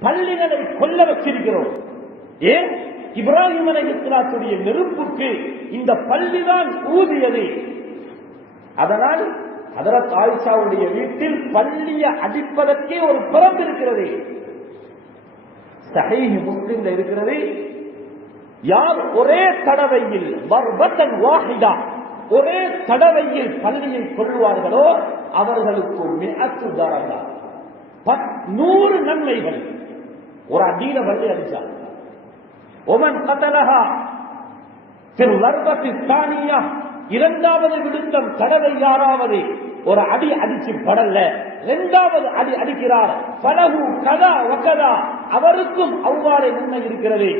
பள்ளிகளை கொல்ல வச்சிருக்கிறோம். ஏன் இப்ராஹிம் அலைஹிஸ்ஸலாத்துடைய நெருப்புக்கு இந்த பள்ளிதான் ஊதியது. அதனால் ஹதரத் ஆயிஷாவுடைய வீட்டில் பள்ளியை அடிப்பதற்கே ஒரு பிறப்பு இருக்கிறது. சஹீஹ் முஸ்லிம்ல இருக்கிறது. யார் ஒரே தடவையில் வர்பத்தன் வாஹிதா ஒரே தடவையில் பள்ளியை கொள்வார்களோ அவர்களுக்கு மிகத்து தரங்கா நூறு நன்மைகள். ஒரு அடியில பள்ளி அடிச்சா. ஒமன் கத்தலகா திரு வர்பத்தி தானியா இரண்டாவது விடுத்தம் கடவை யாராவது ஒரு அடி அடிச்சு படல இரண்டாவது அடி அடிக்கிறார். பலகு கதா வகதா அவருக்கும் அவ்வாறே உண்மை இருக்கிறது.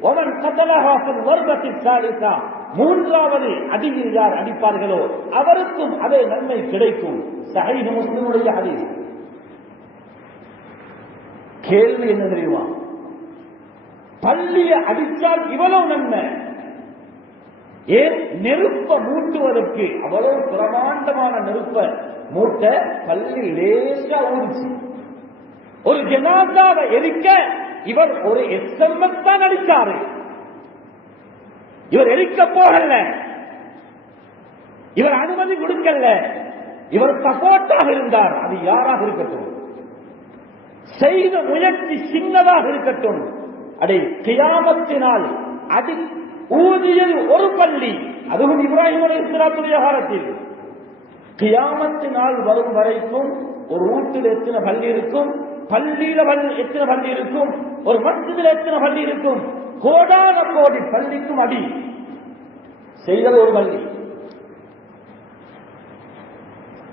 ஒமன் கத்தலஹாசன் வர்க்கத்தில் சாலிசா மூன்றாவது அடியில் யார் அடிப்பார்களோ அவருக்கும் அதே நன்மை கிடைக்கும். சஹீஹ் முஸ்லிமுடைய ஹதீஸ். கேள்வி என்ன தெரியுமா? பள்ளியை அடித்தால் இவ்வளவு நன்மை. ஏன்? நெருப்ப மூட்டுவதற்கு. அவ்வளவு பிரமாண்டமான நெருப்ப மூட்ட பள்ளி லேசா ஊறிச்சு ஒரு ஜனாதாவை எரிக்க இவர் ஒரு எஸ்எம்எஸ் தான் அடிச்சாரு. இவர் எரிக்க போகல. இவர் அனுமதி கொடுக்கல. இவர் சப்போர்ட்டாக இருந்தார். அது யாராக இருக்கட்டும்? செய்த முயற்சி சின்னதாக இருக்கட்டும். அடே கியாமத்தினால் அது ஊதியது ஒரு பள்ளி. அதுவும் இப்ராஹிம் அலைஹிஸ்ஸலாத்துடைய காலத்தில். கியாமத்தினால் வரும் வரைக்கும் ஒரு வீட்டில் எத்தனை பள்ளி இருக்கும்? பள்ளியில பள்ளி- எத்தனை பள்ளி இருக்கும்? ஒரு மட்டத்தில் எத்தனை பள்ளி இருக்கும்? கோடான கோடி பள்ளிக்கும் அடி. செய்தது ஒரு பள்ளி.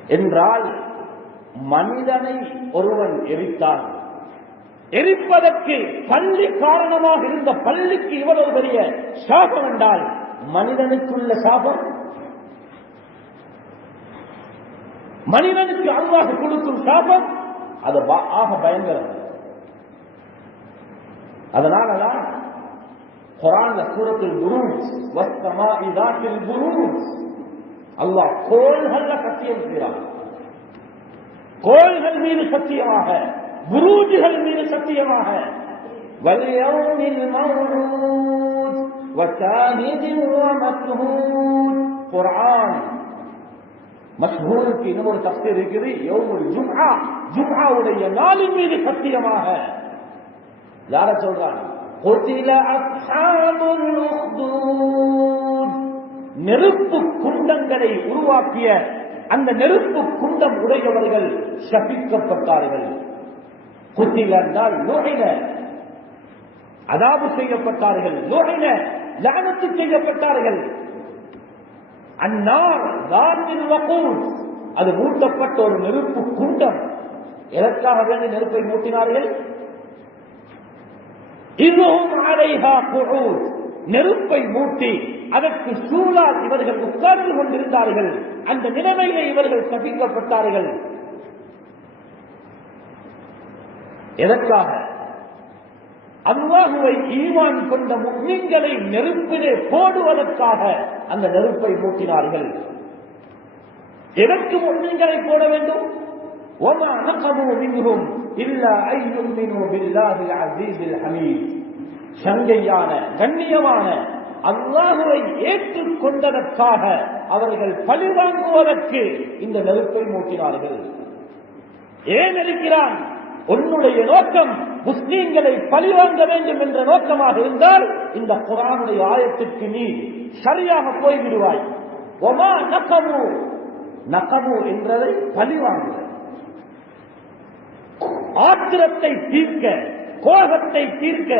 என்றால் மனிதனை ஒருவன் எரித்தான். எரிப்பதற்கு பள்ளி காரணமாக இருந்த பள்ளிக்கு இவ்வளவு பெரிய சாபம் என்றால் மனிதனுக்குள்ள சாபம்? மனிதனுக்கு அல்லாஹ் கொடுக்கும் சாபம்? அது ஆக பயங்கரம். அதனாலதான் குரான்ல சூரத்தில் குரூஜ் வஸ்தமா இதாக்கில் குரூஜ் அல்லாஹ் கோள்கள்ல சத்தியம் செய்கிறான் கோள்கள் மீது சத்தியமாக குரூஜுகள் மீது சத்தியமாக واليوم الموعود وشاهد ومشهود قرآن மஷ்ஹூருக்கு இன்னும் ஒரு தப்சீர் இருக்குது யௌமுல் ஜும்ஆ ஜும்ஆவுடைய நாளின் மீது சத்தியமாக யார சொல்றாங்க قتل أصحاب الأخدود நெருப்பு குண்டங்களை உருவாக்கிய அந்த நெருப்பு குண்டம் உடையவர்கள் சபிக்கப்பட்டார்கள். குத்தில என்றால் நுழைன அதாபு செய்யப்பட்டார்கள் நுழைன லகனத்து செய்யப்பட்டார்கள். அந்நாள் அது மூட்டப்பட்ட ஒரு நெருப்பு குண்டம். எதற்காக வேண்டி நெருப்பை மூட்டினார்கள்? இதுவும் அடைகா குழூர். நெருப்பை மூட்டி அதற்கு சூழால் இவர்கள் உட்கார்ந்து கொண்டிருந்தார்கள். அந்த நிலைமையில இவர்கள் சபிக்கப்பட்டார்கள். எதற்காக? அல்லாஹுவை ஈவான் கொண்ட முக்மீன்களை நெருப்பிலே போடுவதற்காக அந்த நெருப்பை மூட்டினார்கள். எதற்கு முக்மீன்களை போட வேண்டும்? ஒமா அனகமும் இல்ல ஐயும் அசீசில் ஹமீத். சங்கையான கண்ணியமான அல்லாஹுவை ஏற்றுக்கொண்டதற்காக அவர்கள் பழிவாங்குவதற்கு இந்த நெருப்பை மூட்டினார்கள். ஏன் இருக்கிறான்? உன்னுடைய நோக்கம் முஸ்லீம்களை பழிவாங்க வேண்டும் என்ற நோக்கமாக இருந்தால் இந்த குரானுடைய ஆயத்திற்கு நீ சரியாக போய்விடுவாய். ஒமா நக்கமு நக்கமு என்றதை பழிவாங்க ஆத்திரத்தை தீர்க்க கோபத்தை தீர்க்க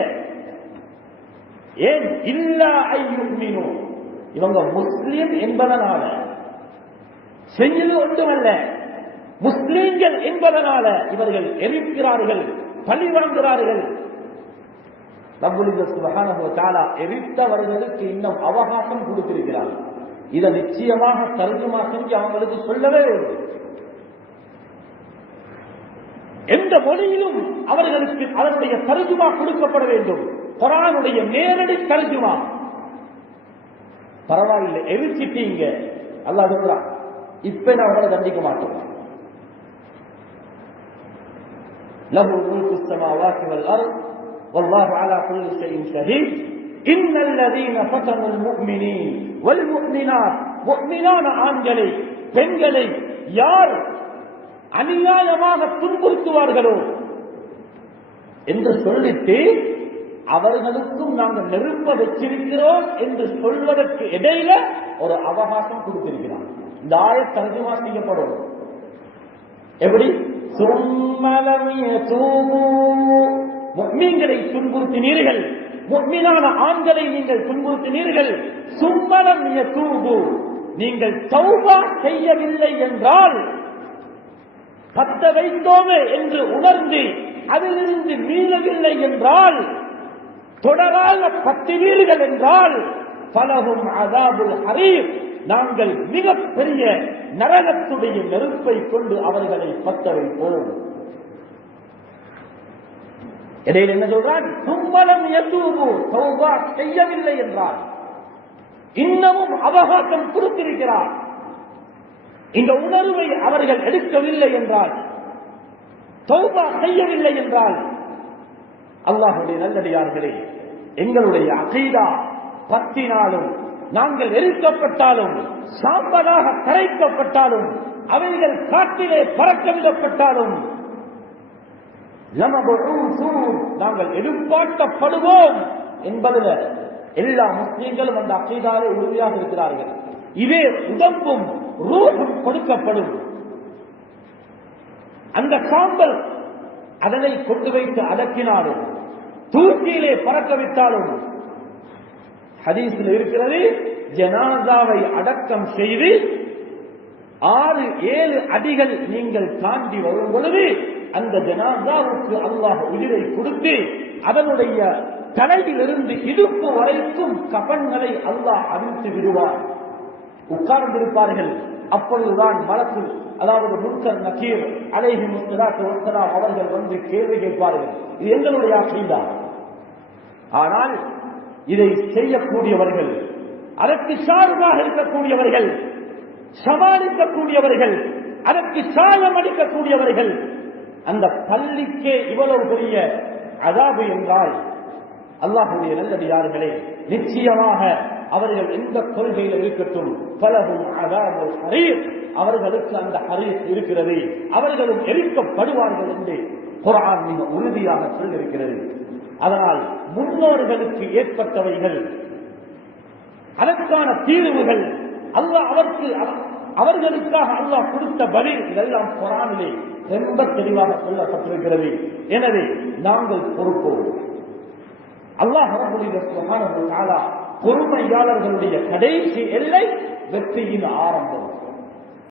ஏன்? இல்லா ஐயுமினோ. இவங்க முஸ்லீம் என்பதனால. செய்யது ஒன்றுமல்ல. முஸ்லீம்கள் என்பதனால இவர்கள் எரிக்கிறார்கள் பழி வாங்குகிறார்கள். எரித்தவர்களுக்கு இன்னும் அவகாசம் கொடுத்திருக்கிறார். இதை நிச்சயமாக தர்ஜுமா செஞ்சு அவங்களுக்கு சொல்லவே வேண்டும். எந்த மொழியிலும் அவர்களுக்கு அதனுடைய தர்ஜுமா கொடுக்கப்பட வேண்டும். குரானுடைய நேரடி தர்ஜுமா பரவாயில்லை எரிச்சிட்டீங்க அல்லாஹ் சொல்றான் இப்ப நான் உங்களை தண்டிக்க மாட்டோம் له ملك السماوات والأرض والله على كل شيء شهيد إن الذين فتنوا المؤمنين والمؤمنات مؤمنان ஆண்களை பெண்களை யார் அநியாயமாக துன்புறுத்துவார்களோ என்று சொல்லிட்டு அவர்களுக்கும் நாங்கள் நெருப்ப வச்சிருக்கிறோம் என்று சொல்வதற்கு இடையில ஒரு அவகாசம் கொடுத்திருக்கிறான் இந்த ஆய தர்ஜுமா செய்யப்படும். எப்படி? சும்மலமிய முக்மீன்களை துன்புறுத்தினீர்கள். முக்மீனான ஆண்களை நீங்கள் துன்புறுத்தினீர்கள். சும்மலமிய தூபு. நீங்கள் தௌபா செய்யவில்லை என்றால் பத்த வைத்தோமே என்று உணர்ந்து அதிலிருந்து மீளவில்லை என்றால் தொடராக பத்துவீர்கள் என்றால் பலகும் அதாபுல் ஹரீப் நாங்கள் மிகப்பெரிய நரகத்துடைய நெருப்பை கொண்டு அவர்களை பத்த வைப்போம் இடையில் என்ன சொல்றான்? தும்மலம் எதுவு சௌபா செய்யவில்லை என்றால் இன்னமும் அவகாசம் கொடுத்திருக்கிறார். இந்த உணர்வை அவர்கள் எடுக்கவில்லை என்றால் தௌபா செய்யவில்லை என்றால் அல்லாஹுடைய நல்லடியார்களே எங்களுடைய அகைதா பத்தினாலும் நாங்கள் எரிக்கப்பட்டாலும் சாம்பலாக கரைக்கப்பட்டாலும் அவைகள் காட்டிலே பறக்க விடப்பட்டாலும் நாங்கள் எழுப்பாட்டப்படுவோம் என்பதில் எல்லா முஸ்லீம்களும் அந்த அகைதாலே உறுதியாக இருக்கிறார்கள். இதே உடம்பும் ரூபம் கொடுக்கப்படும். அந்த சாம்பல் அதனை கொண்டு வைத்து அடக்கினாலும் தூக்கியிலே பறக்க விட்டாலும் ஹதீஸில் இருக்கிறது ஜனாதாவை அடக்கம் செய்து ஆறு ஏழு அடிகள் நீங்கள் தாண்டி வரும் பொழுது அந்த ஜனாதாவுக்கு அல்லாஹ் உயிரை கொடுத்து அதனுடைய தலையிலிருந்து இடுப்பு வரைக்கும் கபன்களை அல்லாஹ் அழித்து விடுவார் உட்கார்ந்திருப்பார்கள். அப்பொழுதுதான் மலக்கு அதாவது முன்கர் நக்கீர் அலைஹி முஸ்தலாத்து வஸ்தலாம் அவர்கள் வந்து கேள்வி கேட்பார்கள். இது எங்களுடைய ஆசைதான் ஆனால் இதை செய்யக்கூடியவர்கள் அதற்கு சார்பாக இருக்கக்கூடியவர்கள் சமாளிக்கக்கூடியவர்கள் அதற்கு சாயம் அளிக்கக்கூடியவர்கள் அந்த பள்ளிக்கே இவ்வளவு பெரிய அதாபு என்றால் அல்லாஹுடைய நல்லடியார்களே நிச்சயமாக அவர்கள் எந்த கொள்கையில் இருக்கட்டும் பலவும் அதாவது ஹரீர் அவர்களுக்கு அந்த ஹரீர் இருக்கிறது அவர்களும் எரிக்கப்படுவார்கள் என்று குரான் மிக உறுதியாக சொல்லியிருக்கிறது. அதனால் முன்னோர்களுக்கு ஏற்பட்டவைகள். அதற்கான தீர்வுகள். அல்லாஹ் அவருக்கு அவர்களுக்காக அல்லாஹ் கொடுத்த பலி இதெல்லாம் குரானிலே ரொம்ப தெளிவாக சொல்லப்பட்டிருக்கிறது. எனவே நாங்கள் பொறுப்போம். அல்லாஹ் பொறுமையாளர்களுடைய கடைசி எல்லை வெற்றியின் ஆரம்பம்.